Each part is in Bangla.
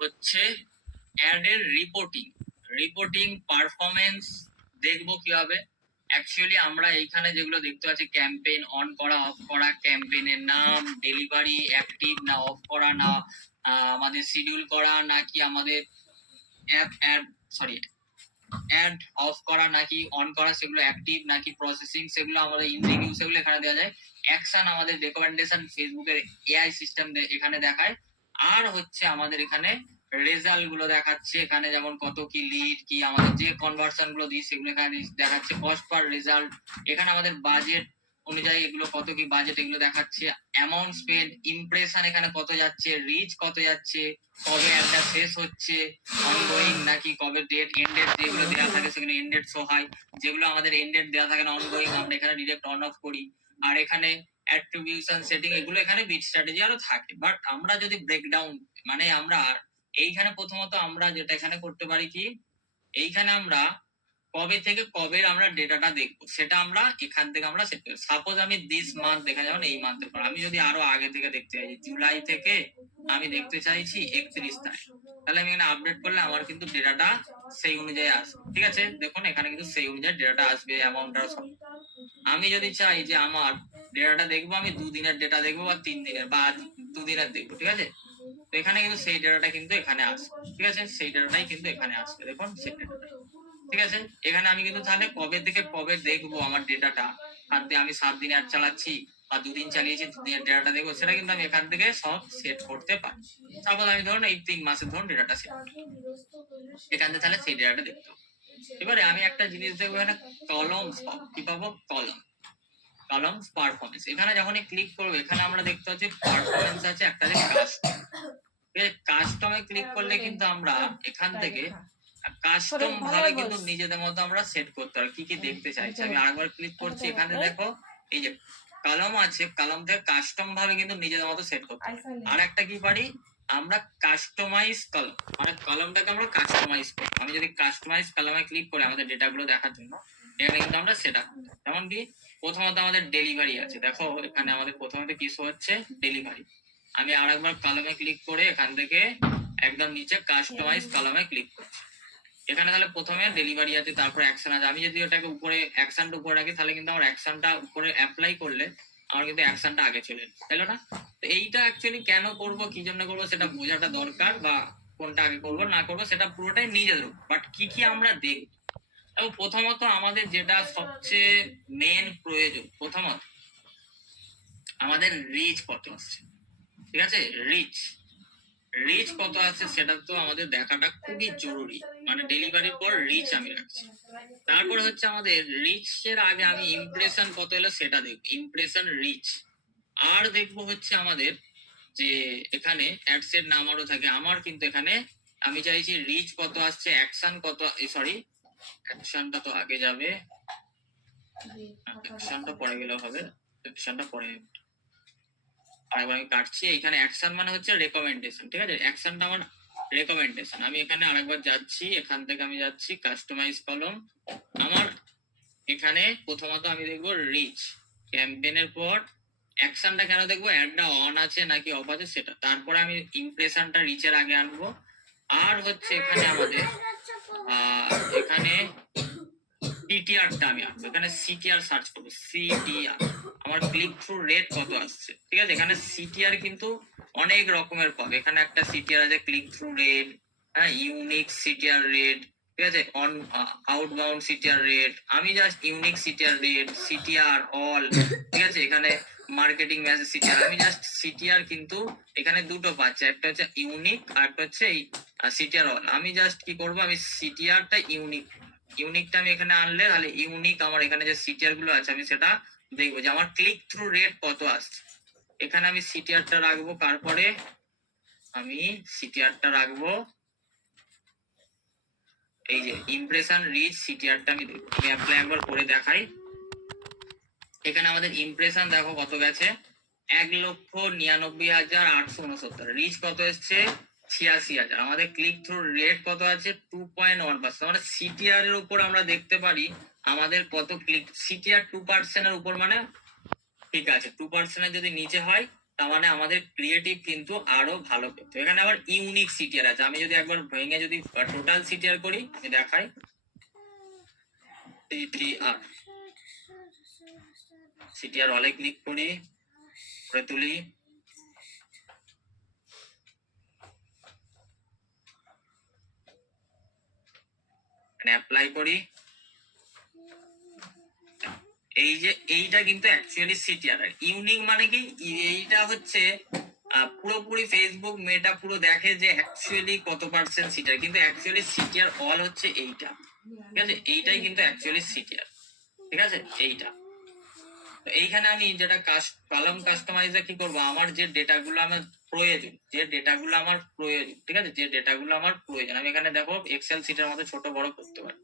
হচ্ছে অ্যাডের রিপোর্টিং পারফরমেন্স দেখবো কিভাবে। অ্যাকচুয়ালি আমরা এইখানে যেগুলো দেখতে পাচ্ছি, ক্যাম্পেইন অন করা অফ করা, ক্যাম্পেইনের নাম, ডেলিভারি অ্যাক্টিভ না অফ করা, না আমাদের শিডিউল করা, নাকি আমাদের অ্যাড অফ করা নাকি অন করা, সেগুলো অ্যাক্টিভ নাকি প্রসেসিং, সেগুলো আমাদের ইন রিভিউ, সেগুলো এখানে দেওয়া যায়। অ্যাকশন আমাদের রেকমেন্ডেশন ফেসবুকের এআই সিস্টেম এখানে দেখায়। আর হচ্ছে আমাদের এখানে রেজাল্ট গুলো দেখাচ্ছে, এখানে যেমন কত কি লিড, কি আমাদের যে কনভার্সন গুলো দিই সেগুলো এখানে দেখাচ্ছে, কস্ট পার রেজাল্ট, এখানে আমাদের বাজেট অনুযায়ী এগুলো কত কি বাজেট এগুলো দেখাচ্ছে, অ্যামাউন্ট স্পেন্ড, ইমপ্রেশন এখানে কত যাচ্ছে, রিচ কত যাচ্ছে, কবে একটা শেষ হচ্ছে, অনগোয়িং নাকি কবে ডেট, এন্ড ডেট যেগুলো দেওয়া থাকে সেগুলো এন্ড ডেট শো হয়, যেগুলো আমাদের এন্ড ডেট দেওয়া থাকে না অনগোয়িং, আমরা এখানে ডিরেক্ট অন অফ করি। আর এখানে অ্যাট্রিবিউশন সেটিং, এগুলো এখানে বিট স্ট্র্যাটেজি আরো থাকে। বাট আমরা যদি ব্রেকডাউন, মানে আমরা এইখানে প্রথমত আমরা যেটা এখানে করতে পারি কি, এইখানে আমরা কবে থেকে কবে আমরা ডেটাটা দেখবো সেটা আমরা এখান থেকে আমরা সেট করি। সাপোজ আমি দিস মান্থ দেখা যাবে এই মান্থের পর, আমি যদি আরো আগে থেকে দেখতে চাইছি, জুলাই থেকে আমি দেখতে চাইছি 31 তারিখ, তাহলে আমি এখানে আপডেট করলে আমার কিন্তু ডেটাটা সেই অনুযায়ী আসবে। ঠিক আছে, দেখুন এখানে কিন্তু সেই অনুযায়ী ডেটাটা আসবে, অ্যামাউন্টটা সব। আমি যদি চাই যে আমার ডেটাটা দেখবো, আমি 2 দিনের ডেটা দেখবো বা 3 দিনের বা 2 দিনের দেখবো, ঠিক আছে, তো এখানে কিন্তু সেই ডেটাটা কিন্তু এখানে আসবে। ঠিক আছে, সেই ডেটাটাই কিন্তু এখানে আসবে, দেখুন সেই ডেটাটা। ঠিক আছে, এখানে আমি কিন্তু তাহলে কবে থেকে কবে দেখবো আমার ডেটাটা, আর আমি 7 দিন অ্যাড চালাচ্ছি বা 2 দিন চালিয়েছি, 2 দিনের ডেটাটা দেখবো, সেটা কিন্তু আমি এখান থেকে সব সেট করতে পারি। সাপোজ আমি ধরুন এই 3 মাসের ধরুন ডেটাটা সেট, এখান থেকে তাহলে সেই ডেটাটা দেখতে হবে। এবারে আমি একটা জিনিস দেখবো, এখানে কলমস কি পাবো, কলমস পারফরমেন্স, এখানে যখনই ক্লিক করবো এখানে আমরা দেখতে পাচ্ছি পারফরমেন্স আছে, একটা যে কাস্টম, কাস্টমে ক্লিক করলে কিন্তু আমরা এখান থেকে কাস্টম ভাবে কিন্তু নিজেদের মতো আমরা সেট করতে পারি কি কি দেখতে চাইছি। আমি আরেকবার ক্লিক করছি, এখানে দেখো এই যে কলম আছে, কলম থেকে কাস্টম ভাবে কিন্তু নিজেদের মতো সেট করতে পারি। আর একটা কি পারি, আমরা কাস্টমাইজ কলম, মানে কলমটাকে আমরা কাস্টমাইজ করি। আমি যদি কাস্টমাইজ কলমে ক্লিক করি আমাদের ডেটাগুলো দেখার জন্য, এখানে কিন্তু আমরা সেটা করি। যেমন কি প্রথমত আমাদের ডেলিভারি আছে, দেখো এখানে আমাদের প্রথমত কি শো হচ্ছে, ডেলিভারি। আমি আরেকবার কলমে ক্লিক করে এখান থেকে একদম নিচে কাস্টমাইজ কলমে ক্লিক করছি, এখানে তাহলে প্রথমে ডেলিভারি আছে, তারপর অ্যাকশন আছে। আমি যদি ওটাকে উপরে অ্যাকশনটা উপরে রাখি তাহলে কিন্তু আমার অ্যাকশনটা উপরে অ্যাপ্লাই করলে আমার কিন্তু অ্যাকশনটা আগে চলে যাবে, তাই না? তো এইটা অ্যাকচুয়ালি কেন করব, কি জন্য করব সেটা বোঝাটা দরকার, বা কোনটা আগে করব না করব সেটা পুরোটাই নিজেদের উপর। বাট কি কি আমরা দেখব, এবং প্রথমত আমাদের যেটা সবচেয়ে মেন প্রয়োজন, প্রথমত আমাদের রিচ কত আসছে। ঠিক আছে, রিচ রিচ কত আছে সেটা তো আমাদের দেখাটা খুবই জরুরি, মানে ডেলিভারির পর রিচ আমি রাখছি। তারপরে হচ্ছে আমাদের রিচ এর আগে আমি ইমপ্রেশন কত এলো সেটা দেখবো, ইমপ্রেশন রিচ। আর দেখবো হচ্ছে আমাদের যে এখানে অ্যাডস এর নাম আরো থাকে, আমার কিন্তু এখানে আমি চাইছি রিচ কত আসছে, অ্যাকশন কত, সরি অ্যাকশনটা তো আগে যাবে, অ্যাকশনটা পরে গেলে হবে, অ্যাকশনটা পরে। আরেকবার আমি কাটছি, এখানে অ্যাকশন মানে হচ্ছে রেকমেন্ডেশন, ঠিক আছে, অ্যাকশনটা আমার রেকমেন্ডেশন। আমি এখানে আরেকবার যাচ্ছি, এখান থেকে আমি যাচ্ছি কাস্টমাইজ কলম, আমার এখানে প্রথমত আমি দেখবো রিচ, ক্যাম্পেইনের পর অ্যাকশনটা কেন দেখবো, অ্যাডটা অন আছে নাকি অফ আছে সেটা, তারপরে আমি ইমপ্রেশনটা রিচের আগে আনবো। আর হচ্ছে এখানে আমাদের এখানে সিটিআরটা আমি আনবো, এখানে সিটিআর সার্চ করবো, সিটিআর আমার ক্লিক থ্রু রেট কত আসছে। ঠিক আছে, এখানে সিটিআর কিন্তু অনেক রকমের পাবে, এখানে একটা সিটিআর আছে ক্লিক থ্রু রেট, হ্যাঁ, ইউনিক সিটিআর রেট, ঠিক আছে, অন আউটবাউন্ড সিটিআর রেট, আমি just unique CTR rate, CTR all, ঠিক আছে, এখানে মার্কেটিং মেসেজ সিটিআর, আমি জাস্ট সিটিআর কিন্তু এখানে দুটো পাচ্ছি, একটা হচ্ছে ইউনিক আর একটা হচ্ছে এই সিটিআর অল। আমি জাস্ট কি করবো, আমি সিটিআরটা ইউনিকটা আমি এখানে আনলে তাহলে ইউনিক আমার এখানে যে সিটিআর গুলো আছে আমি সেটা দেখবো যে আমার ক্লিক থ্রু রেট কত আসছে। এখানে আমি সিটিআরটা রাখবো, তারপরে আমি সিটিআরটা রাখবো এই যে ইমপ্রেশন রিচ সিটিআরটা আমি দেখবো। আমি অ্যাপ্লাই একবার করে দেখাই, এখানে আমাদের ইমপ্রেশন দেখো কত গেছে, 1,99,869, রিচ কত এসছে 86,000, আমাদের ক্লিক থ্রু রেট কত আছে 2.1%, মানে সিটিআর এর উপর আমরা দেখতে পারি আমাদের কত ক্লিক, সিটিআর 2% এর উপর মানে ঠিক আছে, 2% যদি নিচে হয় তার মানে আমাদের ক্রিয়েটিভ কিন্তু আরো ভালো করতে হবে। এখানে আবার ইউনিক সিটিআর আছে, আমি যদি একবার ভেঙে যদি টোটাল সিটিআর করি, আমি দেখাই সিটিআর, সিটিআর অলে ক্লিক করি, করে তুলি, অ্যাপ্লাই করি। এই যে এইটা কিন্তু অ্যাকচুয়ালি সিটিআর। ইউনিক মানে কি, এইটা হচ্ছে পুরোপুরি ফেসবুক মেটা পুরো দেখে যে অ্যাকচুয়ালি কত পার্সেন্ট সিটিআর, কিন্তু অ্যাকচুয়ালি সিটিআর অল হচ্ছে এইটা, ঠিক আছে? এইটাই কিন্তু অ্যাকচুয়ালি সিটিআর, ঠিক আছে? এইটা। তো এইখানে আমি যেটা কলাম কাস্টমাইজে কি করব, আমার যে ডেটাগুলো আমার প্রয়োজন, যে ডেটাগুলো আমার প্রয়োজন, ঠিক আছে, যে ডেটাগুলো আমার প্রয়োজন, আমি এখানে দেখো এক্সেল সিটের মধ্যে ছোট বড় করতে পারি।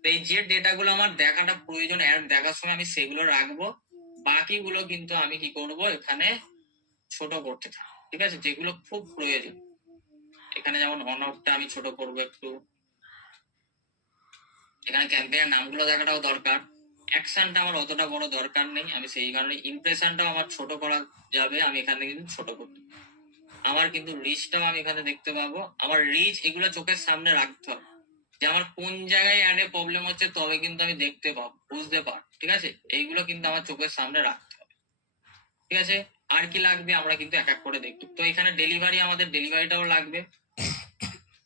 তো এই যে ডেটাগুলো আমার দেখাটা প্রয়োজন, অ্যাড দেখার সময় আমি সেগুলো রাখবো, বাকিগুলো কিন্তু আমি কি করব, এখানে ছোট করতে থাকবো, ঠিক আছে, যেগুলো খুব প্রয়োজন। এখানে যেমন অনঅফটা আমি ছোট করব একটু, এখানে ক্যাম্পেইনের নামগুলো দেখাটাও দরকার, অ্যাকশনটা আমার অতটা বড় দরকার নেই, আমি সেই কারণে ইমপ্রেশনটাও আমার ছোট করা যাবে, আমি এখানে কিন্তু ছোট করতে, আমার কিন্তু রিচটাও আমি এখানে দেখতে পাবো, আমার রিচ এগুলো চোখের সামনে রাখতে হবে, যে আমার কোন জায়গায় অ্যাডে প্রবলেম হচ্ছে, তবে কিন্তু আমি দেখতে পাবো, বুঝতে পারবো, ঠিক আছে? এইগুলো কিন্তু আমার চোখের সামনে রাখতে হবে, ঠিক আছে? আর কি লাগবে আমরা কিন্তু এক এক করে দেখব। তো এখানে ডেলিভারি, আমাদের ডেলিভারিটাও লাগবে,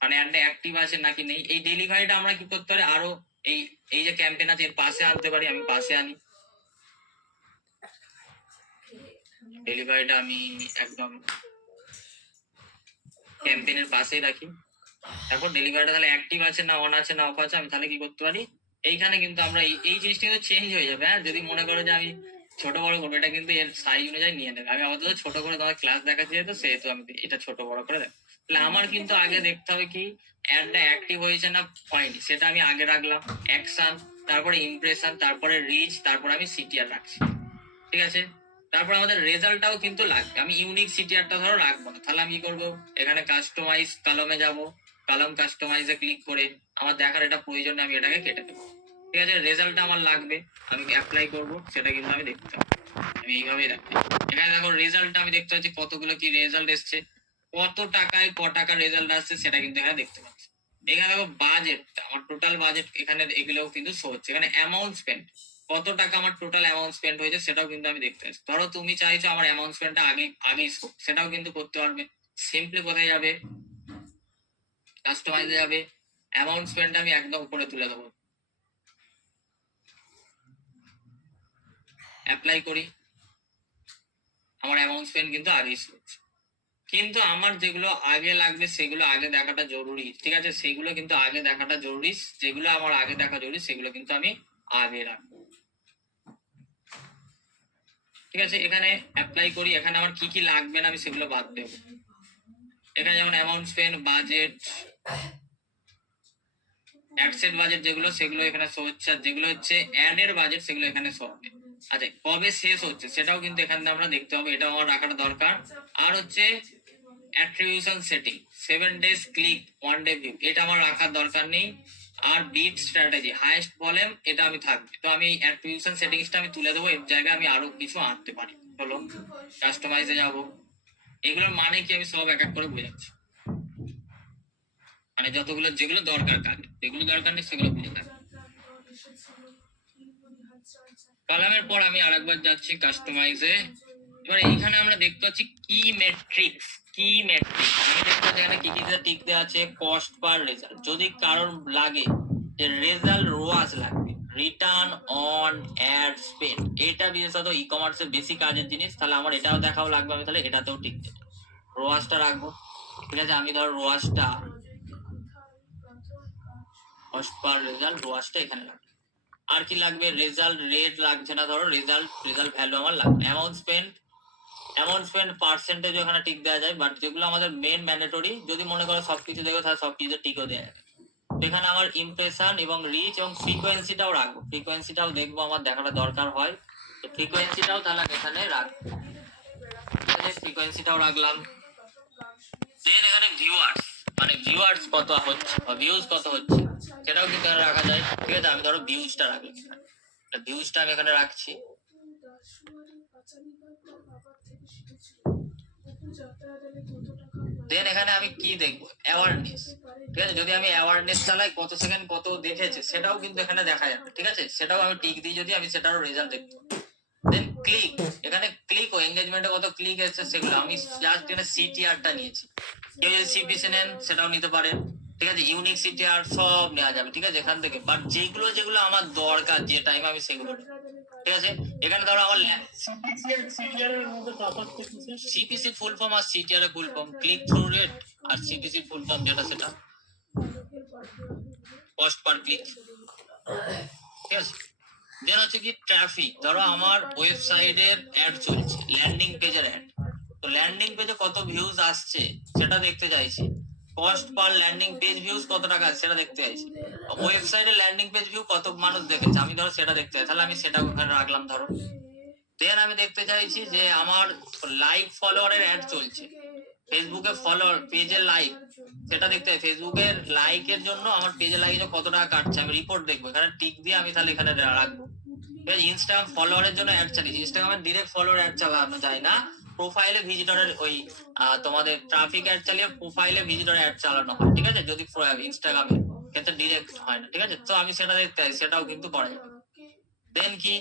মানে অ্যাডটা অ্যাক্টিভ আছে নাকি নেই। এই ডেলিভারিটা আমরা কি করতে পারি, আরো এই এই যে ক্যাম্পেইন আছে এর পাশে আনতে পারি, আমি পাশে আনি, ডেলিভারিটা আমি একদম ক্যাম্পেইনের পাশেই রাখি। তারপর ডেলিভারিটা তাহলে অ্যাক্টিভ আছে না অন আছে না অফ আছে, আমি তাহলে কি করতে পারি, এইখানে কিন্তু আমরা এই জিনিসটা কিন্তু চেঞ্জ হয়ে যাবে। হ্যাঁ, যদি মনে করো যে আমি ছোট বড় করবো, এটা কিন্তু এর সাইজ অনুযায়ী নিয়ে নেবে। আমি আপাতত ছোট করে তোমার ক্লাস দেখাচ্ছি, যেহেতু সেহেতু আমি এটা ছোট বড় করে দেখ। তাহলে আমার কিন্তু আগে দেখতে হবে কি অ্যাডটা অ্যাক্টিভ হয়েছে না হয়নি, সেটা আমি আগে রাখলাম, অ্যাকশন, তারপরে ইমপ্রেশন, তারপরে রিচ, তারপরে আমি সিটিআর রাখছি, ঠিক আছে? তারপর আমাদের রেজাল্টটাও কিন্তু লাগবে, আমি ইউনিক সিটিআরটা ধরো রাখবো না, তাহলে আমি কি করবো, এখানে কাস্টমাইজ কলমে যাব, কলম কাস্টমাইজে ক্লিক করে আমার দেখার এটা প্রয়োজন, আমি এটাকে কেটে দেবো, ঠিক আছে? রেজাল্টটা আমার লাগবে, আমি অ্যাপ্লাই করব, সেটা কিন্তু আমি দেখতে পাবো, আমি এইভাবেই রাখি। এখানে দেখো রেজাল্টটা আমি দেখতে পাচ্ছি, কতগুলো কি রেজাল্ট এসছে, কত টাকায় ক টাকা রেজাল্ট আসছে, সেটা কিন্তু এখানে দেখতে পাচ্ছি। এখানে দেখো বাজেট, আমার টোটাল বাজেট এখানে এগুলোও কিন্তু শো হচ্ছে, এখানে অ্যামাউন্ট স্পেন্ড, কত টাকা আমার টোটাল অ্যামাউন্ট স্পেন্ড হয়েছে সেটাও কিন্তু আমি দেখতে পাচ্ছি। ধরো তুমি চাইছো আমার অ্যামাউন্ট স্পেন্ডটা আগেই সেটাও কিন্তু করতে পারবে। সিম্পলি কোথায় যাবে, কাস্টমাইজে যাবে, অ্যামাউন্ট স্পেন্ড আমি একদম উপরে তুলে দেবো, অ্যাপ্লাই করি, আমার অ্যামাউন্ট স্পেন্ড কিন্তু আগেই হচ্ছে। কিন্তু আমার যেগুলো আগে লাগবে সেগুলো আগে দেখাটা জরুরি, ঠিক আছে? সেগুলো কিন্তু আগে দেখাটা জরুরি, যেগুলো আমার আগে দেখা জরুরি সেগুলো কিন্তু আমি আগে রাখবো, ঠিক আছে? এখানে অ্যাপ্লাই করি, এখানে আমার কি কি লাগবে না আমি সেগুলো বাদ দেবো। এখানে যেমন amount spend, budget, ad set budget যেগুলো সেগুলো এখানে শো হচ্ছে, আর যেগুলো হচ্ছে অ্যাড এর বাজেট সেগুলো এখানে শো হবে। আচ্ছা, কবে শেষ হচ্ছে সেটাও কিন্তু এখানে আমরা দেখতে হবে, এটাও আমার রাখাটা দরকার। আর হচ্ছে attribution setting, 7 days click 1 day view, এটা আমার রাখার দরকার নেই। আর বিট স্ট্র্যাটেজি, হাইয়েস্ট ভলিউম, এটা আমি থাকবে। তো আমি অ্যাট্রিবিউশন সেটিংসটা আমি তুলে দেবো, এর জায়গায় আমি আরো কিছু আনতে পারি। চলো কাস্টমাইজে যাব, এগুলোর মানে কি আমি সব এক এক করে বোঝাচ্ছি, মানে যতগুলো যেগুলো দরকার কাজ, যেগুলো দরকার নেই সেগুলো বুঝে থাকবে। কলামের পর আমি আরেকবার যাচ্ছি কাস্টমাইজে। এবার এইখানে আমরা দেখতে পাচ্ছি কি মেট্রিক্স, আমি দেখতে পাচ্ছি এখানে কি কি টিক দেওয়া আছে, কস্ট পার রেজাল্ট, যদি কারোর লাগে যে রেজাল্ট রোয়াস লাগবে, রিটার্ন অন অ্যাড স্পেন্ড, এটা বিশেষত ই কমার্সের বেশি কাজের জিনিস, তাহলে আমার এটাও দেখাও লাগবে, আমি তাহলে এটাতেও টিক দেবো, রোয়াসটা রাখবো, ঠিক আছে? আমি ধরো রোয়াসটা, কস্ট পার রেজাল্ট, রোয়াসটা এখানে রাখবো। আর কি লাগবে, রেজাল্ট রেট লাগছে না, ধরো রেজাল্ট ভ্যালু আমার লাগবে। অ্যামাউন্ট স্পেন্ড পার্সেন্টেজ ওখানে টিক দেওয়া যায়, বাট যেগুলো আমাদের মেন ম্যান্ডেটরি, যদি মনে করো সবকিছু দেখো তাহলে সবকিছু টিকও দেওয়া যাবে। এখানে আমার ইমপ্রেশন এবং রিচ এবং ফ্রিকোয়েন্সিটাও রাখবো, ফ্রিকোয়েন্সিটাও দেখবো আমার দেখাটা দরকার হয়, তো ফ্রিকোয়েন্সিটাও তাহলে আমি এখানে রাখবো, ফ্রিকোয়েন্সিটাও রাখলাম। দেন এখানে ভিউয়ার্স কত হচ্ছে বা ভিউজ কত হচ্ছে সেটাও কিন্তু রাখা যায়, ঠিক আছে? আমি ধরো ভিউজটা রাখলাম, ভিউজটা আমি এখানে রাখছি। দেন এখানে আমি কি দেখবো, অ্যাওয়ারনেস। ঠিক আছে, যদি আমি অ্যাওয়ারনেস চালাই কত সেকেন্ড কত দেখেছে সেটাও কিন্তু এখানে দেখা যাবে। ঠিক আছে, সেটাও আমি টিক দিই যদি, আমি সেটারও রেজাল্ট দেখবো। দেন ক্লিক, এখানে ক্লিক ও এঙ্গেজমেন্টে কত ক্লিক এসেছে সেগুলো আমি জাস্ট এখানে সিটিআরটা নিয়েছি। কেউ যদি সিপিসি নেন সেটাও নিতে পারেন। ঠিক আছে, ইউনিক সিটিআর সব নেওয়া যাবে। ঠিক আছে, এখান থেকে বাট যেগুলো আমার দরকার যে টাইম আমি সেগুলো নেব। ঠিক আছে, এখানে ধরো আমার সিপিসি ফুল ফর্ম আর সিটিআর এর full form, click through rate, আর সিপিসি ফুল ফর্ম যেটা সেটা কস্ট পার ক্লিক। ঠিক আছে, দেন হচ্ছে কি ট্রাফিক। ধরো আমার ওয়েবসাইটের অ্যাড চলছে, ল্যান্ডিং পেজের অ্যাড, তো ল্যান্ডিং পেজে কত ভিউজ আসছে সেটা দেখতে চাইছি। Cost per landing page views কত টাকা আছে সেটা দেখতে চাইছি। ওয়েবসাইটে ল্যান্ডিং পেজ ভিউ কত মানুষ দেখেছে আমি ধরো সেটা দেখতে চাই, তাহলে আমি সেটা ওখানে রাখলাম ধরো। দেন আমি দেখতে চাইছি যে আমার লাইক ফলোয়ারের অ্যাড চলছে, ফেসবুকে ফলোয়ার পেজের লাইক সেটা দেখতে হয়। ফেসবুকের লাইকের জন্য আমার পেজের লাইকে কত টাকা কাটছে আমি রিপোর্ট দেখবো, এখানে টিক দিয়ে আমি তাহলে এখানে রাখবো। ইনস্টাগ্রাম ফলোয়ারের জন্য অ্যাড চালিয়েছি, ইনস্টাগ্রামে ডিরেক্ট ফলোয়ার অ্যাড চালানো যায় না, প্রোফাইলে ভিজিটরের ওই তোমাদের ট্রাফিক অ্যাড চালিয়ে প্রোফাইলে ভিজিটর অ্যাড চালানো হয়। ঠিক আছে, যদি ইনস্টাগ্রামে ক্ষেত্রে ডিরেক্ট হয় না। ঠিক আছে, তো আমি সেটা দেখতে চাই, সেটাও কিন্তু করা যাবে। দেন কি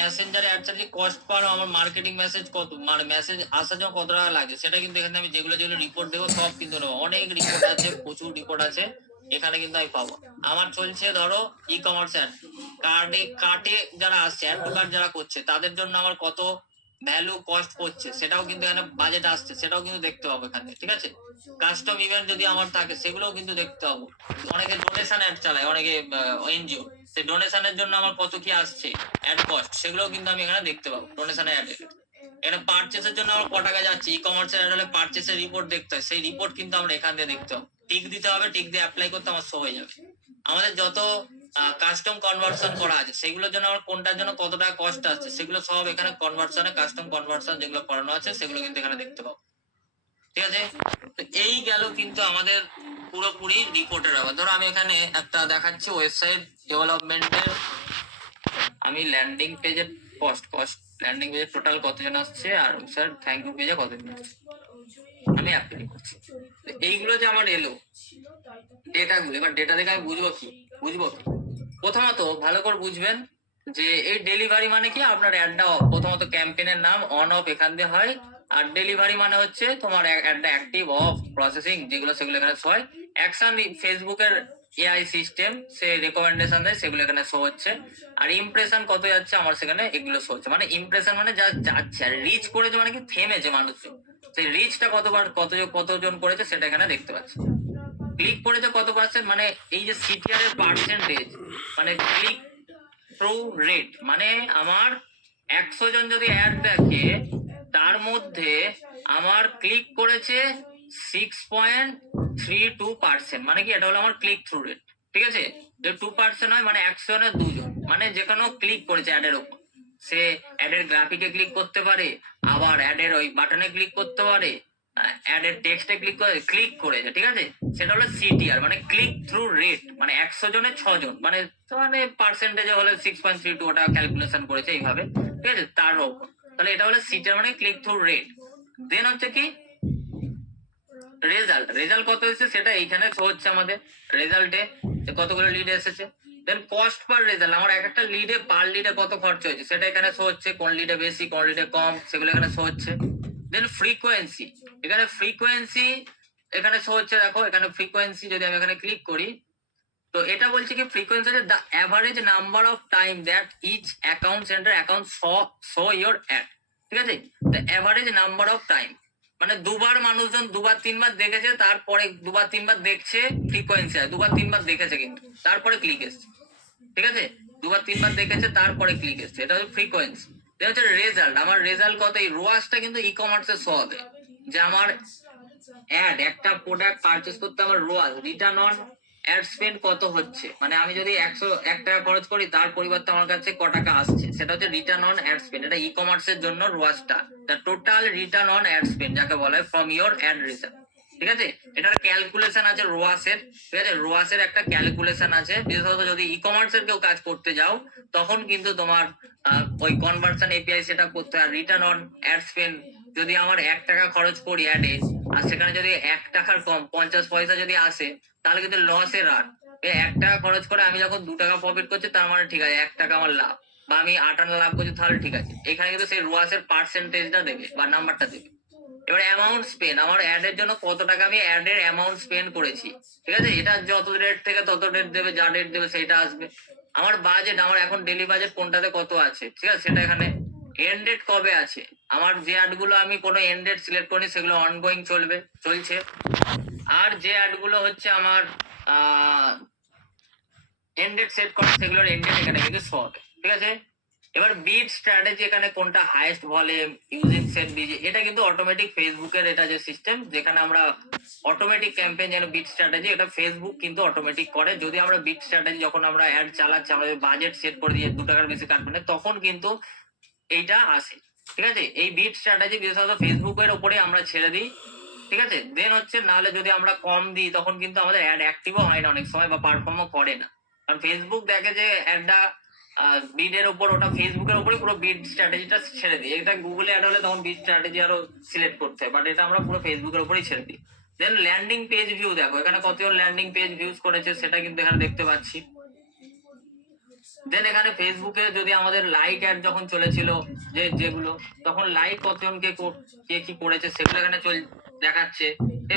মেসেঞ্জারে অ্যাড চালিয়ে কস্ট পার আমার মার্কেটিং মেসেজ কত, মানে মেসেজ আসার জন্য কত টাকা লাগছে সেটা কিন্তু এখানে আমি যেগুলো রিপোর্ট দেবো সব কিন্তু নেবো। অনেক রিপোর্ট আছে, প্রচুর রিপোর্ট আছে, এখানে কিন্তু আমি পাবো। আমার চলছে ধরো ই কমার্স অ্যাড, কার্টে যারা আসছে, অ্যাড টু কার্ট যারা করছে তাদের জন্য আমার কত ভ্যালু কস্ট পড়ছে সেটাও কিন্তু এখানে বাজেট আসছে, সেটাও কিন্তু দেখতে পাবো এখানে। ঠিক আছে, কাস্টম ইভেন্ট যদি আমার থাকে সেগুলোও কিন্তু দেখতে পাবো। অনেকে ডোনেশন অ্যাড চালায়, অনেকে এনজিও, সেই ডোনেশনের জন্য আমার কত কি আসছে অ্যাড কস্ট সেগুলোও কিন্তু আমি এখানে দেখতে পাবো ডোনেশন অ্যাড। এখানে পারচেসের জন্য আমার ক টাকা যাচ্ছে, ই কমার্সের অ্যাড হলে পারচেসের রিপোর্ট দেখতে হয়, সেই রিপোর্ট কিন্তু আমরা এখান দিয়ে দেখতে হবে। টিক দিতে হবে, টিক দিয়ে অ্যাপ্লাই করতে আমার শো হয়ে যাবে। আমাদের যত কাস্টম কনভার্সন করা আছে সেগুলোর জন্য আমার কোনটার জন্য কত টাকা কস্ট আসছে সেগুলো সব এখানে কনভার্সনে, কাস্টম কনভার্সন যেগুলো করানো আছে সেগুলো কিন্তু এখানে দেখতে পাবো। ঠিক আছে, তো এই গেল কিন্তু আমাদের পুরোপুরি রিপোর্টের ব্যাপার। ধরো আমি এখানে একটা দেখাচ্ছি ওয়েবসাইট ডেভেলপমেন্টের, আমি ল্যান্ডিং পেজের কস্ট ল্যান্ডিং পেজে টোটাল কতজন আসছে আর স্যার থ্যাংক ইউ পেজে কতজন আসছে আমি অ্যাপ্লাই করছি। এইগুলো যে আমার এলো ডেটাগুলো, এবার ডেটা দেখে আমি বুঝবো কি প্রথমত ভালো করে বুঝবেন যে এই ডেলিভারি মানে কি, আপনার অ্যাডটা প্রথমত ক্যাম্পেইনের নাম অন অফ এখান দিয়ে হয়, আর ডেলিভারি মানে হচ্ছে তোমার অ্যাডটা অ্যাক্টিভ অফ প্রসেসিং যেগুলো সেগুলো এখানে শো হয়। অ্যাকশন ফেসবুকের এআই সিস্টেম সে রেকমেন্ডেশন দেয় সেগুলো এখানে শো হচ্ছে, আর ইমপ্রেশন কত যাচ্ছে আমার সেখানে এগুলো শো হচ্ছে। মানে ইমপ্রেশন মানে যা যাচ্ছে, আর রিচ করেছে মানে কি থেমেছে মানুষজন, সেই রিচটা কতজন করেছে সেটা এখানে দেখতে পাচ্ছি। ক্লিক করেছে কত পার্সেন্ট, মানে এই যে সিটিআর এর পার্সেন্টেজ, মানে ক্লিক থ্রু রেট, মানে আমার 100 জন যদি অ্যাড দেখে তার মধ্যে আমার ক্লিক করেছে 6.32%, মানে কি এটা হলো আমার ক্লিক থ্রু রেট। ঠিক আছে, যে 2% হয় মানে 100 জনের 2 জন, মানে যে কোনো ক্লিক করেছে অ্যাডের উপর, সে অ্যাডের গ্রাফিকে ক্লিক করতে পারে, আবার অ্যাডের ওই বাটনে ক্লিক করতে পারে, অ্যাডের টেক্সটে ক্লিক করেছে। ঠিক আছে, সেটা হলো সিটিআর মানে ক্লিক থ্রু রেট, মানে 100 জনের 6 জন, মানে পার্সেন্টেজে হলে 6.32, ওটা ক্যালকুলেশন করেছে এইভাবে। ঠিক আছে, তার উপর তাহলে এটা হলো সিটিআর মানে ক্লিক থ্রু রেট। দেন হচ্ছে কি রেজাল্ট কত এসেছে সেটা এইখানে শো হচ্ছে আমাদের রেজাল্টে, কতগুলো লিড এসেছে। দেন কস্ট পার রেজাল্ট, আমার এক একটা লিডে পার লিডে কত খরচ হয়েছে সেটা এখানে শো হচ্ছে, কোন লিডে বেশি কোন লিডে কম সেগুলো এখানে শো হচ্ছে। দেন ফ্রিকোয়েন্সি, এখানে শো হচ্ছে, দেখো এখানে ফ্রিকোয়েন্সি যদি আমি এখানে ক্লিক করি তো এটা বলছে কি ফ্রিকোয়েন্সি হচ্ছে the average number of time that each account center account show your ad. ঠিক আছে, the average number of time মানে দুবার মানুষজন দুবার তিনবার দেখেছে, তারপরে দুবার তিনবার দেখছে ফ্রিকোয়েন্সি, দুবার তিনবার দেখেছে কিন্তু তারপরে ক্লিক এসছে। ঠিক আছে, দুবার তিনবার দেখেছে তারপরে ক্লিক এসছে, এটা হচ্ছে ফ্রিকোয়েন্সি। এটা হচ্ছে রেজাল্ট, আমার রেজাল্ট কত, এই রোয়াসটা কিন্তু ই কমার্সে শো হবে যে আমার অ্যাড একটা প্রোডাক্ট পারচেস করতে আমার রোয়াস রিটার্ন অন অ্যাড স্পেন্ড কত হচ্ছে, মানে আমি যদি 101 টাকা খরচ করি তার পরিবর্তে আমার কাছে ক টাকা আসছে, সেটা হচ্ছে রিটার্ন অন অ্যাড স্পেন্ড। এটা ই কমার্সের জন্য রোয়াসটা, the total return on ad spend যাকে বলা হয় ফ্রম ইয়োর অ্যাড রিটার্ন। ঠিক আছে। এটার ক্যালকুলেশন আছে রোয়াসের, ঠিক আছে, রোয়াসের একটা ক্যালকুলেশন আছে। বিশেষত যদি ই কমার্সের কেউ কাজ করতে যাও তখন কিন্তু তোমার ওই কনভার্সন এপিআই সেট আপ করতে হয়। রিটার্ন অন অ্যাড স্পেন্ড, যদি আমার 1 টাকা খরচ করি অ্যাডে আর সেখানে যদি 1 টাকার কম 50 পয়সা যদি আসে তাহলে কিন্তু লসের আর 1 টাকা খরচ করে আমি যখন 2 টাকা প্রফিট করছি তার মানে ঠিক আছে 1 টাকা আমার লাভ, বা আমি 8 আনা লাভ করছি তাহলে ঠিক আছে। এখানে কিন্তু সেই রোয়াসের পার্সেন্টেজটা দেবে বা নাম্বারটা দেবে। এবার অ্যামাউন্ট স্পেন্ড, আমার অ্যাড এর জন্য কত টাকা আমি অ্যাড এর অ্যামাউন্ট স্পেন্ড করেছি, ঠিক আছে, এটা যত রেট থেকে তত রেট দেবে, যা রেট দেবে সেটা আসবে। আমার বাজেট, আমার এখন ডেলি বাজেট কোনটাতে কত আছে, ঠিক আছে, সেটা এখানে। এন্ড ডেট কবে আছে, আমার যে অ্যাড গুলো আমি কোনো এন্ড ডেট সিলেক্ট করিনি সেগুলো অনগোয়িং চলছে। আর যে অ্যাড গুলো হচ্ছে আমার এন্ড ডেট সেট করা সেগুলোর এন্ড ডেট এখানে কিন্তু শো হবে, ঠিক আছে। এবার বিট স্ট্র্যাটেজি, এখানে কোনটা highest volume using set busy, এটা কিন্তু অটোমেটিক ফেসবুকের এটা যে সিস্টেম যেখানে আমরা অটোমেটিক ক্যাম্পেইন যেন বিট স্ট্র্যাটেজি, এটা ফেসবুক কিন্তু অটোমেটিক করে। যদি আমরা বিট স্ট্র্যাটেজি যখন আমরা অ্যাড চালাচ্ছি, আমরা বাজেট সেট করে দিয়ে 2 টাকার বেশি কাটবে না, তখন কিন্তু এইটা আসে, ঠিক আছে। এই বিট স্ট্র্যাটেজি বিশেষত ফেসবুকের ওপরে আমরা ছেড়ে দিই, ঠিক আছে। দেন হচ্ছে নাহলে যদি আমরা কম দিই তখন কিন্তু আমাদের অ্যাড অ্যাক্টিভও হয় না অনেক সময়, বা পারফর্মও করে না। কারণ ফেসবুক দেখে যে অ্যাডটা বিডের ওপর, ওটা ফেসবুকের উপরে পুরো বিড স্ট্র্যাটেজিটা ছেড়ে দিই। এটা গুগলে অ্যাড হলে তখন বিড স্ট্র্যাটেজি আরো সিলেক্ট করতে হয়, বাট এটা আমরা পুরো ফেসবুকের উপরেই ছেড়ে দিই। দেন ল্যান্ডিং পেজ ভিউ, দেখো এখানে কতজন ল্যান্ডিং পেজ ভিউজ করেছে সেটা কিন্তু এখানে দেখতে পাচ্ছি। দেন এখানে ফেসবুকে যদি আমাদের লাইক অ্যাড যখন চলেছিল যেগুলো, তখন লাইক কতজনকে কে কি করেছে সেগুলো এখানে দেখাচ্ছে।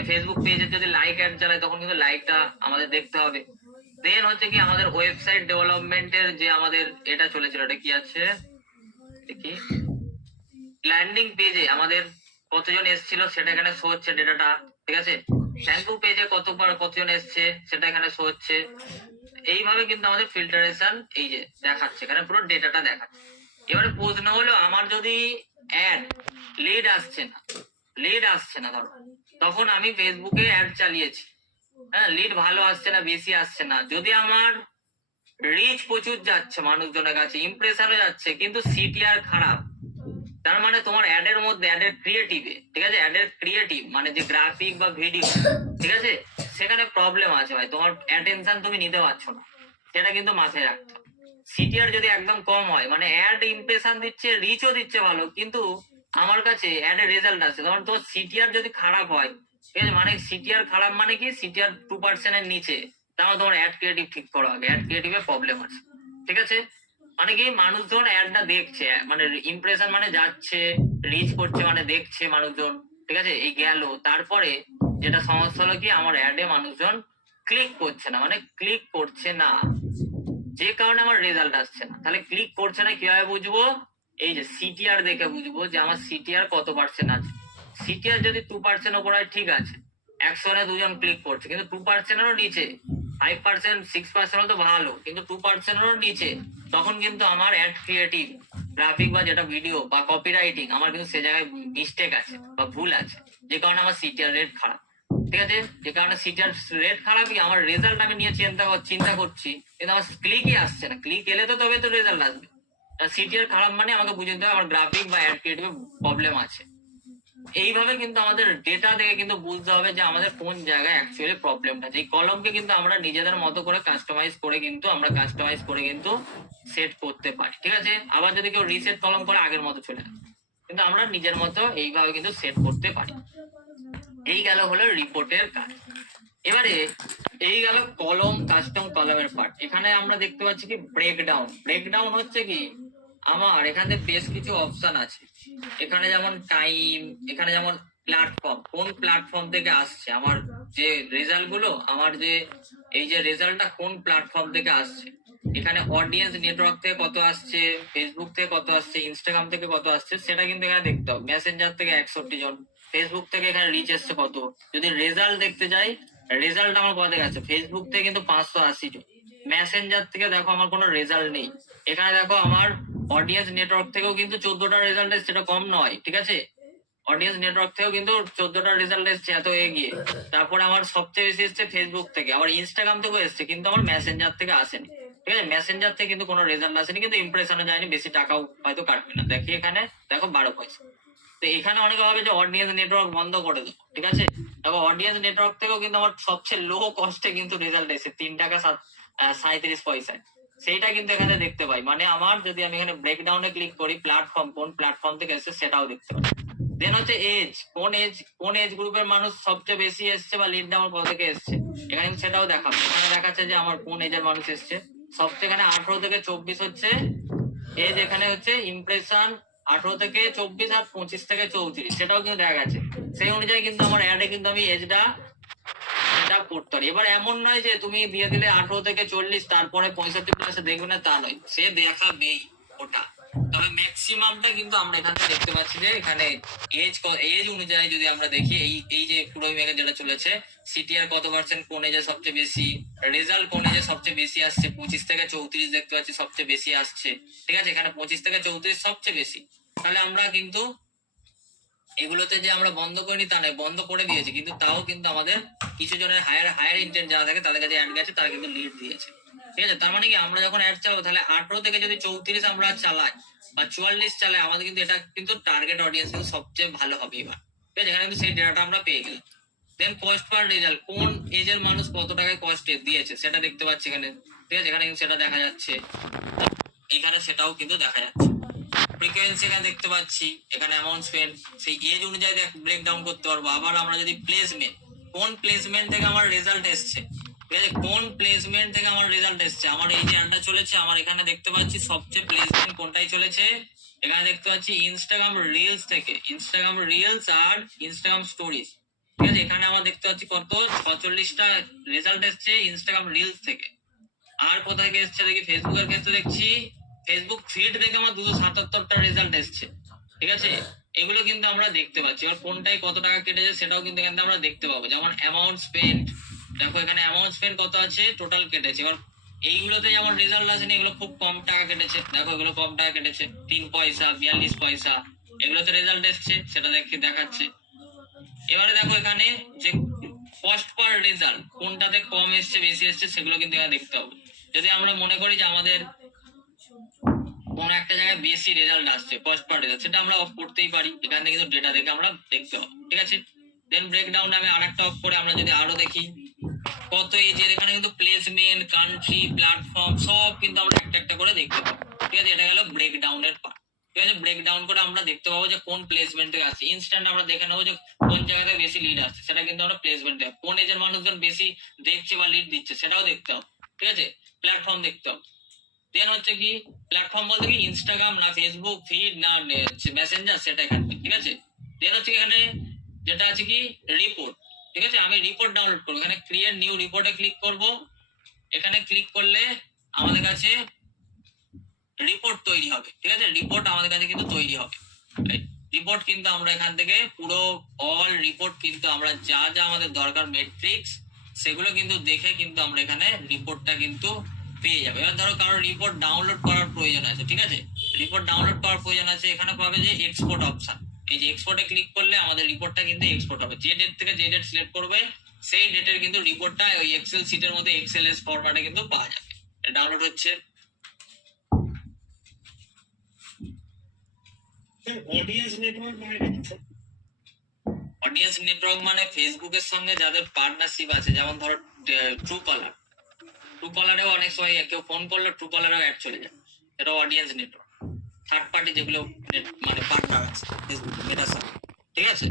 ফেসবুক পেজে যদি লাইক অ্যাড চালায় তখন কিন্তু লাইকটা আমাদের দেখতে হবে। দেন হচ্ছে কি আমাদের ওয়েবসাইট ডেভেলপমেন্টের যে আমাদের এটা চলেছিল, এটা কি আছে দেখি, ল্যান্ডিং পেজে আমাদের কতজন এসেছিল সেটা এখানে শো হচ্ছে ডেটাটা, ঠিক আছে। থ্যাংক ইউ পেজে কতজন এসছে সেটা এখানে শো হচ্ছে। এইভাবে কিন্তু আমাদের ফিল্টারেশন এই যে দেখাচ্ছে, এখানে পুরো ডেটাটা দেখাচ্ছে। এবারে প্রশ্ন হলো, আমার যদি অ্যাড লিড আসছে না ধরো, তখন আমি ফেসবুকে অ্যাড চালিয়েছি, হ্যাঁ, লিড ভালো আসছে না, বেশি আসছে না, যদি আমার রিচ প্রচুর যাচ্ছে মানুষজনের কাছে, ইমপ্রেশনও যাচ্ছে, কিন্তু সিটিআর খারাপ, তার মানে তোমার অ্যাডের মধ্যে অ্যাডের ক্রিয়েটিভে, ঠিক আছে, অ্যাডের ক্রিয়েটিভ মানে যে গ্রাফিক বা ভিডিও, ঠিক আছে, সেখানে প্রবলেম আছে ভাই, তোমার অ্যাটেনশন তুমি নিতে পারছো না, সেটা কিন্তু মাথায় রাখতে হবে। সিটিআর যদি একদম কম হয়, মানে অ্যাড ইমপ্রেশন দিচ্ছে, রিচও দিচ্ছে ভালো, কিন্তু আমার কাছে অ্যাডের রেজাল্ট আছে, তখন তোমার সিটিআর যদি খারাপ হয়, ঠিক আছে, মানে সিটিআর খারাপ মানে কি, সিটিআর 2% এর নিচে, তাহলে তোমার অ্যাড ক্রিয়েটিভ ঠিক করা হবে, অ্যাড ক্রিয়েটিভে প্রবলেম আছে, ঠিক আছে। মানে কি মানুষজন অ্যাডটা দেখছে, মানে ইমপ্রেশন মানে যাচ্ছে, রিচ করছে মানে দেখছে মানুষজন, ঠিক আছে, এই গেল। তারপরে যেটা সমস্যা হলো কি, আমার অ্যাডে মানুষজন ক্লিক করছে না, মানে ক্লিক করছে না, যে কারণে আমার রেজাল্ট আসছে না। তাহলে ক্লিক করছে না কিভাবে বুঝবো, এই যে সিটিআর দেখে বুঝবো যে আমার সিটিআর কত পার্সেন্ট আছে। সিটিআর যদি 2% ওপর হয় ঠিক আছে, 100 2 জন ক্লিক করছে, কিন্তু 2%-এরও নিচে, 5% 6% তো ভালো, কিন্তু 2%-এরও নিচে, তখন কিন্তু আমার অ্যাড ক্রিয়েটিভ গ্রাফিক বা যেটা ভিডিও বা কপিরাইটিং, আমার কিন্তু সে জায়গায় মিস্টেক আছে বা ভুল আছে, যে কারণে আমার সিটিআর রেট খারাপ, ঠিক আছে। যে কারণে সিটিআর রেট খারাপই, আমার রেজাল্ট আমি নিয়ে চিন্তা করছি, কিন্তু আমার ক্লিকই আসছে না, ক্লিক এলে তো তবে তো রেজাল্ট আসবে। সিটিআর খারাপ মানে আমাকে বুঝে নিতে হবে আমার গ্রাফিক বা অ্যাড ক্রিয়েটিভে প্রবলেম আছে। এইভাবে কিন্তু আমাদের ডেটা দেখে কিন্তু বুঝতে হবে যে আমাদের কোন জায়গায় অ্যাকচুয়ালি প্রবলেমটা আছে। এই কলমকে কিন্তু আমরা নিজেদের মতো করে কাস্টমাইজ করে কিন্তু সেট করতে পারি, ঠিক আছে। আবার যদি কেউ রিসেট কলম করে আগের মতো চলে আসে, কিন্তু আমরা নিজের মতো এইভাবে কিন্তু সেট করতে পারি। এই গেল হলো রিপোর্টের কাজ। এবারে এই গেল কাস্টম কলমের পার্ট। এখানে আমরা দেখতে পাচ্ছি কি ব্রেকডাউন হচ্ছে কি, আমার এখানে বেশ কিছু অপশন আছে। এখানে যেমন টাইম, এখানে যেমন প্ল্যাটফর্ম, কোন প্ল্যাটফর্ম থেকে আসছে আমার যে রেজাল্ট গুলো, আমার যে এই যে রেজাল্টটা কোন প্ল্যাটফর্ম থেকে আসছে, এখানে অডিয়েন্স নেটওয়ার্ক থেকে কত আসছে, ফেসবুক থেকে কত আসছে, ইনস্টাগ্রাম থেকে কত আসছে, সেটা কিন্তু এখানে দেখতে হবে। মেসেঞ্জার থেকে 61 জন, ফেসবুক থেকে এখানে রিচ এসছে কত। যদি রেজাল্ট দেখতে যাই, রেজাল্ট আমার কত আছে, ফেসবুক থেকে কিন্তু 580 জন, মেসেঞ্জার থেকে দেখো আমার কোনো রেজাল্ট নেই। এখানে দেখো আমার অডিয়েন্স নেটওয়ার্ক থেকেও কিন্তু 14টা রেজাল্ট এসছে, সেটা কম নয়, ঠিক আছে। অডিয়েন্স নেটওয়ার্ক থেকেও কিন্তু 14টা রেজাল্ট এসছে, এত এগিয়ে। তারপরে আমার সবচেয়ে বেশি এসছে ফেসবুক থেকে, আবার ইনস্টাগ্রাম থেকেও এসছে, কিন্তু আমার মেসেঞ্জার থেকে আসেনি, ঠিক আছে। মেসেঞ্জার থেকে কিন্তু কোনো রেজাল্ট আসেনি, কিন্তু ইমপ্রেশনে যায়নি, বেশি টাকাও হয়তো কাটবে না। দেখি এখানে দেখো 12 পয়সা, তো এখানে অনেকে ভাবে যে অডিয়েন্স নেটওয়ার্ক বন্ধ করে দেবো, ঠিক আছে। দেখো অডিয়েন্স নেটওয়ার্ক থেকেও কিন্তু আমার সবচেয়ে লো কস্টে কিন্তু রেজাল্ট এসেছে 3 টাকা 37 পয়সায়। সেইটা কিন্তু এখানে দেখতে পাই, মানে আমার যদি আমি এখানে ব্রেকডাউনে ক্লিক করি, প্ল্যাটফর্ম কোন প্ল্যাটফর্ম থেকে এসেছে সেটাও দেখতে পাই। দেন হচ্ছে এজ, কোন এজ গ্রুপের মানুষ সবচেয়ে বেশি এসছে বা লিড আমার কত থেকে এসছে, এখানে কিন্তু সেটাও দেখাবে। এখানে দেখাচ্ছে যে আমার কোন এজের মানুষ এসছে সবচেয়ে, এখানে 18 থেকে 24 হচ্ছে এজ, এখানে হচ্ছে ইমপ্রেশন 18 থেকে 24 আর 25 থেকে 34, সেটাও কিন্তু দেখা গেছে। সেই অনুযায়ী কিন্তু আমার অ্যাডে কিন্তু আমি এজটা সেটা করতে পারি। এবার এমন নয় যে তুমি দিয়ে দিলে 18 থেকে 40 তারপরে 65 দেখবে না, তা নয়, সে দেখাবেই ওটা। তবে ম্যাক্সিমামটা কিন্তু আমরা এখানে দেখতে পাচ্ছি যে এখানে এজ অনুযায়ী যদি আমরা দেখি, এই যে পুরো ইমেজে যেটা চলেছে, সিটিআর কত পার্সেন্ট কোন এজে সবচেয়ে বেশি, রেজাল্ট কোন এজে সবচেয়ে বেশি আসছে, 25 থেকে 34 দেখতে পাচ্ছি সবচেয়ে বেশি আসছে, ঠিক আছে। এখানে 25 থেকে 34 সবচেয়ে বেশি। তাহলে আমরা কিন্তু এগুলোতে যে আমরা বন্ধ করিনি তা নয়, বন্ধ করে দিয়েছি, কিন্তু তাও কিন্তু আমাদের কিছু জনের হায়ার ইন্টেন্ট যারা থাকে তাদের কাছে অ্যাড গেছে, তারা কিন্তু লিড দিয়েছে, ঠিক আছে। তার মানে কি আমরা যখন অ্যাড চালাবো, তাহলে 18 থেকে যদি 34 আমরা চালাই বা 44 চালাই, আমাদের কিন্তু এটা কিন্তু টার্গেট অডিয়েন্স কিন্তু সবচেয়ে ভালো হবে এবার, ঠিক আছে। এখানে কিন্তু সেই ডেটাটা আমরা পেয়ে গেলাম। দেন কস্ট পার রেজাল্ট, কোন এজের মানুষ কত টাকায় কস্ট দিয়েছে সেটা দেখতে পাচ্ছি এখানে, ঠিক আছে। এখানে কিন্তু সেটা দেখা যাচ্ছে, এখানে সেটাও কিন্তু দেখা যাচ্ছে। ফ্রিকোয়েন্সি এখানে দেখতে পাচ্ছি, এখানে অ্যামাউন্ট স্পেন্ড, সেই এজ অনুযায়ী ব্রেক ডাউন করতে পারবো। আবার আমরা যদি প্লেসমেন্ট, কোন প্লেসমেন্ট থেকে আমার রেজাল্ট এসছে, ঠিক আছে, কোন প্লেসমেন্ট থেকে আমার রেজাল্ট এসছে, আমার এই যে অ্যাডটা চলেছে, আমার এখানে দেখতে পাচ্ছি সবচেয়ে প্লেসমেন্ট কোনটাই চলেছে, এখানে দেখতে পাচ্ছি ইনস্টাগ্রাম রিলস থেকে, ইনস্টাগ্রাম রিলস আর ইনস্টাগ্রাম স্টোরিজ, ঠিক আছে। এখানে আমার দেখতে পাচ্ছি কত 46টা রেজাল্ট এসছে ইনস্টাগ্রাম রিলস থেকে। আর কোথা থেকে এসছে দেখি, ফেসবুকের ক্ষেত্রে দেখছি ফেসবুক ফিড থেকে আমার 277টা রেজাল্ট এসছে, ঠিক আছে। এগুলো কিন্তু আমরা দেখতে পাচ্ছি। এবার কোনটাই কত টাকা কেটেছে সেটাও কিন্তু এখানে আমরা দেখতে পাবো। যেমন অ্যামাউন্ট স্পেন্ড, দেখো এখানে অ্যামাউন্ট স্পেন্ড কত আছে, টোটাল কেটেছে। এবার এইগুলোতে যেমন রেজাল্ট আসেনি, এগুলো খুব কম টাকা কেটেছে, দেখো এগুলো কম টাকা কেটেছে, 3 পয়সা 42 পয়সা, এগুলোতে রেজাল্ট এসছে, সেটা দেখাচ্ছে। এবারে দেখো এখানে যে কস্ট পার রেজাল্ট কোনটাতে কম এসছে বেশি এসছে সেগুলো কিন্তু এখানে দেখতে হবে। যদি আমরা মনে করি যে আমাদের কোন একটা জায়গায় বেশি রেজাল্ট আসছে কস্ট পার রেজাল্ট, সেটা আমরা অফ করতেই পারি, এখান থেকে কিন্তু ডেটা দেখে আমরা দেখতে পাবো, ঠিক আছে। দেন ব্রেকডাউনে আমি আরেকটা অফ করে আমরা যদি আরো দেখি কত এজের, এখানে কিন্তু প্লেসমেন্ট, কান্ট্রি, প্ল্যাটফর্ম সব কিন্তু আমরা একটা একটা করে দেখতে পাবো, ঠিক আছে। এটা গেল ব্রেকডাউনের পার্ট, ঠিক আছে। ব্রেকডাউন করে আমরা দেখতে পাবো যে কোন প্লেসমেন্ট থেকে আসছে, ইনস্ট্যান্ট আমরা দেখে নেবো যে কোন জায়গাতে বেশি লিড আসছে, সেটা কিন্তু আমরা প্লেসমেন্ট দেবো। কোন এজের মানুষজন বেশি দেখছে বা লিড দিচ্ছে সেটাও দেখতে হবে, ঠিক আছে। প্ল্যাটফর্ম দেখতে হবে। দেন হচ্ছে কি প্ল্যাটফর্ম বলতে কি ইনস্টাগ্রাম না ফেসবুক ফিড না মেসেঞ্জার, সেটা এখানে, ঠিক আছে। দেন হচ্ছে এখানে যেটা আছে কি রিপোর্ট, ঠিক আছে। আমি রিপোর্ট ডাউনলোড করবো, এখানে ক্রিয়েট নিউ রিপোর্টে ক্লিক করব। এখানে ক্লিক করলে আমাদের কাছে রিপোর্ট তৈরি হবে, ঠিক আছে। রিপোর্ট আমাদের কাছে কিন্তু তৈরি হবে। রিপোর্ট কিন্তু আমরা এখান থেকে পুরো অল রিপোর্ট কিন্তু আমরা যা যা আমাদের দরকার মেট্রিক্স, সেগুলো কিন্তু দেখে কিন্তু আমরা এখানে রিপোর্টটা কিন্তু পেয়ে যাবে। এবার ধরো কারোর রিপোর্ট ডাউনলোড করার প্রয়োজন আছে, ঠিক আছে, রিপোর্ট ডাউনলোড করার প্রয়োজন আছে, এখানে পাবে যে এক্সপোর্ট অপশন, এই যে এক্সপোর্টে ক্লিক করলে আমাদের রিপোর্টটা কিন্তু এক্সপোর্ট হবে। যে ডেট থেকে যে ডেট সিলেক্ট করবে সেই ডেটের কিন্তু রিপোর্টটা ওই এক্সেল শিটের মধ্যে এক্সএলএস ফরম্যাটে কিন্তু পাওয়া যাবে। ডাউনলোড হচ্ছে। অডিয়েন্স নেটওয়ার্ক মানে ফেসবুকের সঙ্গে যাদের পার্টনারশিপ আছে, যেমন ধরো ট্রু কলার, ট্রু কলারেও অনেক সময় কেউ ফোন করলে ট্রু কলারেও অ্যাড চলে যায়, এটা অডিয়েন্স নেটওয়ার্ক। থার্ড পার্টি যেগুলো মানে পার্টনার আছে ফেসবুক মেটার সাথে, ঠিক আছে।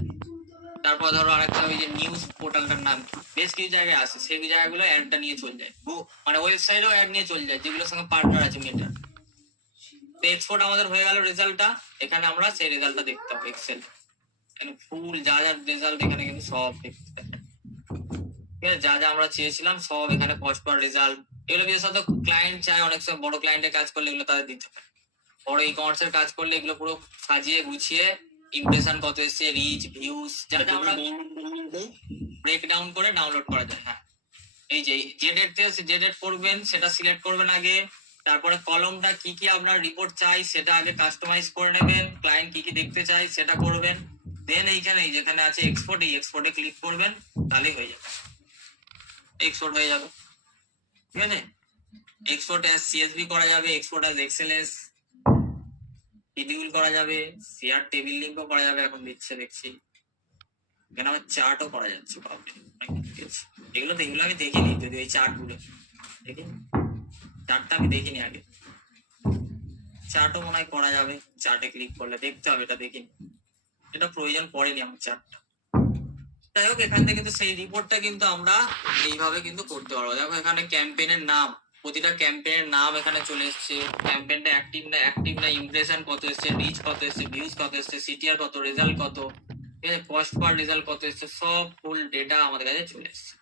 তারপর ধরো আরেকটা ওই যে নিউজ পোর্টালটার নাম বেশ কিছু জায়গায় আছে, সেই জায়গাগুলো অ্যাডটা নিয়ে চলে যায়, মানে ওয়েবসাইটেও অ্যাড নিয়ে চলে যায় যেগুলোর সঙ্গে পার্টনার আছে মেটার। তো এক্সপোর্ট আমাদের হয়ে গেল রেজাল্টটা, এখানে আমরা সেই রেজাল্টটা দেখতে হবে এক্সেল, ফুল যা যা রেজাল্ট এখানে কিন্তু সব দেখতে পাবে, ঠিক আছে। যা যা আমরা চেয়েছিলাম সব এখানে কস্ট পার রেজাল্ট, এগুলো বিশেষত ক্লায়েন্ট চায়, অনেক সময় বড় ক্লায়েন্টের কাজ করলে এগুলো তাদের দিতে হয়, বড় ই কমার্সের কাজ করলে এগুলো পুরো সাজিয়ে গুছিয়ে ইমপ্রেশন কত এসছে, রিচ, ভিউজ, যা যা আমরা ব্রেক ডাউন করে ডাউনলোড করা যায়। হ্যাঁ, এই যে ডেট থেকে যে ডেট করবেন সেটা সিলেক্ট করবেন আগে, তারপরে কলমটা কি কি আপনার রিপোর্ট চাই সেটা আগে কাস্টমাইজ করে নেবেন, ক্লায়েন্ট কি কি দেখতে চাই সেটা করবেন। দেন এইখানে যেখানে আছে এক্সপোর্ট, এই এক্সপোর্টে ক্লিক করবেন, তাহলেই হয়ে যাবে, এক্সপোর্ট হয়ে যাবে, ঠিক আছে। এক্সপোর্ট অ্যাজ সিএসভি করা যাবে, এক্সপোর্ট অ্যাজ এক্সএলএস, শিডিউল করা যাবে, শেয়ার টেবিল লিঙ্কও করা যাবে, এখন দেখছি এখানে আমার চার্টও করা যাচ্ছে। এগুলো আমি দেখিনি, যদি এই চার্ট গুলো দেখি, চার্টটা আমি দেখিনি আগে, চার্টও মনে হয় করা যাবে। চার্টে ক্লিক করলে দেখতে হবে, এটা দেখিনি, এটা প্রয়োজন পড়েনি আমার চার্টটা। যাই হোক, এখান থেকে কিন্তু সেই রিপোর্টটা কিন্তু আমরা এইভাবে কিন্তু করতে পারবো। দেখো এখানে ক্যাম্পেইনের নাম, প্রতিটা ক্যাম্পেইনের নাম এখানে চলে এসছে, ক্যাম্পেইনটা অ্যাক্টিভ না ইমপ্রেশন কত এসছে, রিচ কত এসছে, ভিউজ কত এসছে, সিটিআর কত, রেজাল্ট কত, ঠিক আছে, কস্ট পার রেজাল্ট কত এসছে, সব ফুল ডেটা আমাদের কাছে চলে এসছে।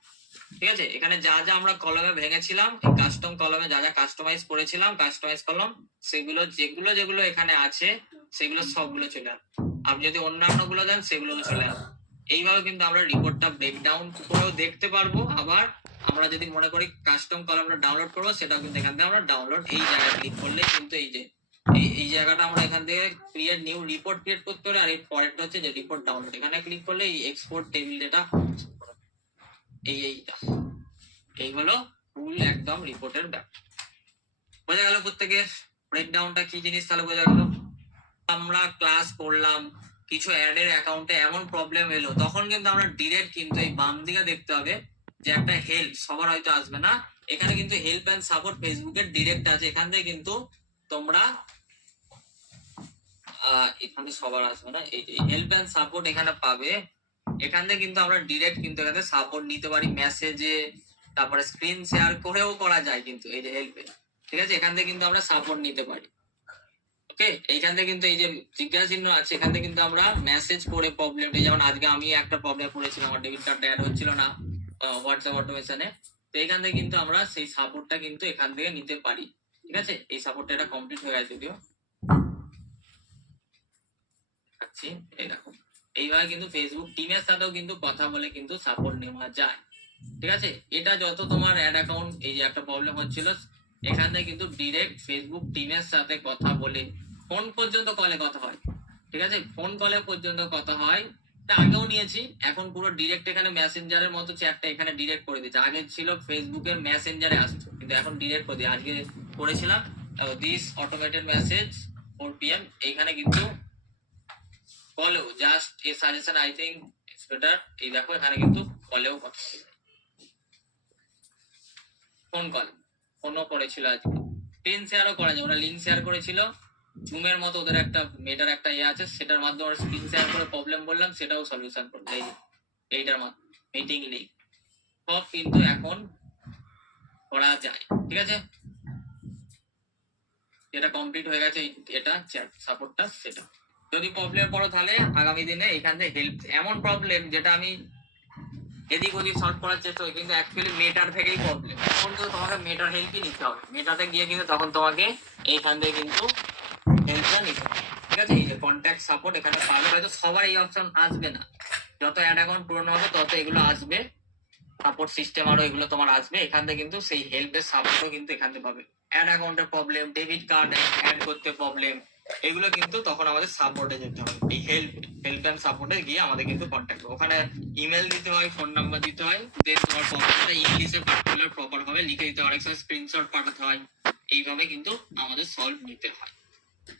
ঠিক আছে, এখানে যা যা আমরা কলমে ভেঙেছিলাম, এই কাস্টম কলমে যা যা কাস্টমাইজ করেছিলাম, কাস্টমাইজ কলম, সেগুলো যেগুলো এখানে আছে সেগুলো সবগুলো চলে আসবে। আপনি যদি অন্যান্য গুলো দেন সেগুলো চলে আসবে। এইভাবে কিন্তু আমরা রিপোর্টটা ব্রেকডাউন করেও দেখতে পারবো। আবার আমরা যদি মনে করি কাস্টম কলামটা ডাউনলোড করবো, সেটাও কিন্তু এখান থেকে আমরা ডাউনলোড, এই জায়গায় ক্লিক করলে কিন্তু এই যে এই জায়গাটা আমরা এখান থেকে ক্রিয়েট নিউ রিপোর্ট ক্রিয়েট করতে পারি। আর এই পরেরটা হচ্ছে যে রিপোর্ট ডাউনলোড, এখানে ক্লিক করলে এই এক্সপোর্ট টেবিল ডেটা, এই হলো ফুল একদম রিপোর্টের ব্যাপার। বোঝা গেল প্রত্যেকের ব্রেকডাউনটা কি জিনিস, তাহলে বোঝা গেল। আমরা ক্লাস করলাম, কিছু অ্যাড এর অ্যাকাউন্টে এমন প্রবলেম এলো, তখন কিন্তু আমরা ডিরেক্ট কিন্তু এই বাম দিকে দেখতে হবে যে একটা হেল্প, সবার হয়তো আসবে না, এখানে কিন্তু হেল্প এন্ড সাপোর্ট ফেসবুকের ডিরেক্ট আছে। এখান থেকে কিন্তু তোমরা এখানে সবার আসবে না, এই হেল্প এন্ড সাপোর্ট এখানে পাবে। এখান থেকে কিন্তু আমরা ডিরেক্ট কিন্তু এখানে সাপোর্ট নিতে পারি মেসেজে, তারপরে স্ক্রিন শেয়ার করেও করা যায় কিন্তু এই যে হেল্পে। ঠিক আছে, এখান থেকে কিন্তু আমরা সাপোর্ট নিতে পারি। ওকে, এইখান থেকে কিন্তু এই যে জিজ্ঞাসা চিহ্ন আছে, এখান থেকে কিন্তু আমরা মেসেজ করে প্রবলেমটা, যেমন আজকে আমি একটা প্রবলেম করেছিলাম, আমার ডেবিট কার্ডটা অ্যাড হচ্ছিল না হোয়াটসঅ্যাপ অটোমেশনে, তো এখান থেকে কিন্তু আমরা সেই সাপোর্টটা কিন্তু এখান থেকে নিতে পারি। ঠিক আছে, এই সাপোর্টটা এটা কমপ্লিট হয়ে গেছে যদিও, এই দেখো এইভাবে কিন্তু ফেসবুক টিমের সাথেও কিন্তু কথা বলে কিন্তু সাপোর্ট নেওয়া যায়। ঠিক আছে, এটা যত তোমার অ্যাড অ্যাকাউন্ট, এই যে একটা প্রবলেম হচ্ছিল, এখান থেকে কিন্তু ডিরেক্ট ফেসবুক টিমের সাথে কথা বলে, ফোন পর্যন্ত কলে কথা হয়। ঠিক আছে, ফোন কলে পর্যন্ত কথা হয়। আগেও নিয়েছি, এখন পুরো ডিরেক্ট এখানে মেসেঞ্জারের মতো চ্যাটটা এখানে ডিরেক্ট করে দিচ্ছে। আগে ছিল ফেসবুকের মেসেঞ্জারে আসতো, কিন্তু এখন ডিরেক্ট করে দিই। আজকে করেছিলাম দিস অটোমেটেড মেসেজ 4 PM, এখানে কিন্তু কলেও just a suggestion I think it's better, এই দেখো এখানে কিন্তু কলেও কথা বলে, ফোন কল, ফোনও করেছিল আজকে, স্ক্রিন শেয়ারও করা যায়। ওরা লিঙ্ক শেয়ার করেছিল, জুমের মতো ওদের একটা মেটার একটা ইয়ে আছে, সেটার মাধ্যমে ওরা স্ক্রিন শেয়ার করে প্রবলেম বললাম, সেটাও সলিউশন করলো। এই এইটার মাধ্যমে মিটিং লিঙ্ক সব কিন্তু এখন করা যায়। ঠিক আছে, যেটা কমপ্লিট হয়ে গেছে এটা চ্যাট সাপোর্টটা, সেটা যদি প্রবলেম পড়ো তাহলে আগামী দিনে এখান থেকে হেল্প, এমন প্রবলেম যেটা আমি এদিক ওদিক সলভ করার চেষ্টা করি, কিন্তু অ্যাকচুয়ালি মেটার থেকেই প্রবলেম, তখন কিন্তু তোমাকে মেটার হেল্পই নিতে হবে। মেটাতে গিয়ে কিন্তু তখন তোমাকে এইখান থেকে কিন্তু হেল্পটা নিতে হবে। ঠিক আছে, এই যে কন্ট্যাক্ট সাপোর্ট এখানে পাবে, হয়তো সবার এই অপশন আসবে না, যত অ্যাড অ্যাকাউন্ট পুরনো হবে তত এগুলো আসবে, সাপোর্ট সিস্টেম আরো এগুলো তোমার আসবে। এখান থেকে কিন্তু সেই হেল্পের সাপোর্টও কিন্তু এখান থেকে পাবে। অ্যাড অ্যাকাউন্টের প্রবলেম, ডেবিট কার্ড অ্যাড করতে প্রবলেম, এগুলো কিন্তু তখন আমাদের সাপোর্টে যেতে হবে। এই হেল্প এন্ড সাপোর্টে গিয়ে আমাদের কিন্তু কন্ট্যাক্ট, ওখানে ইমেল দিতে হয়, ফোন নাম্বার দিতে হয়, দেন তোমার প্রবলেমটা ইংলিশে পার্টিকুলার প্রপার ভাবে লিখে দিতে হয়, অনেক সময় স্ক্রিনশট পাঠাতে হয়, এইভাবে কিন্তু আমাদের সলভ নিতে হয়।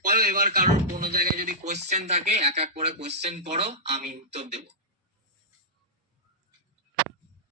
বলো এবার কারোর কোনো জায়গায় যদি কোয়েশ্চেন থাকে, এক এক করে কোয়েশ্চেন করো, আমি উত্তর দেবো।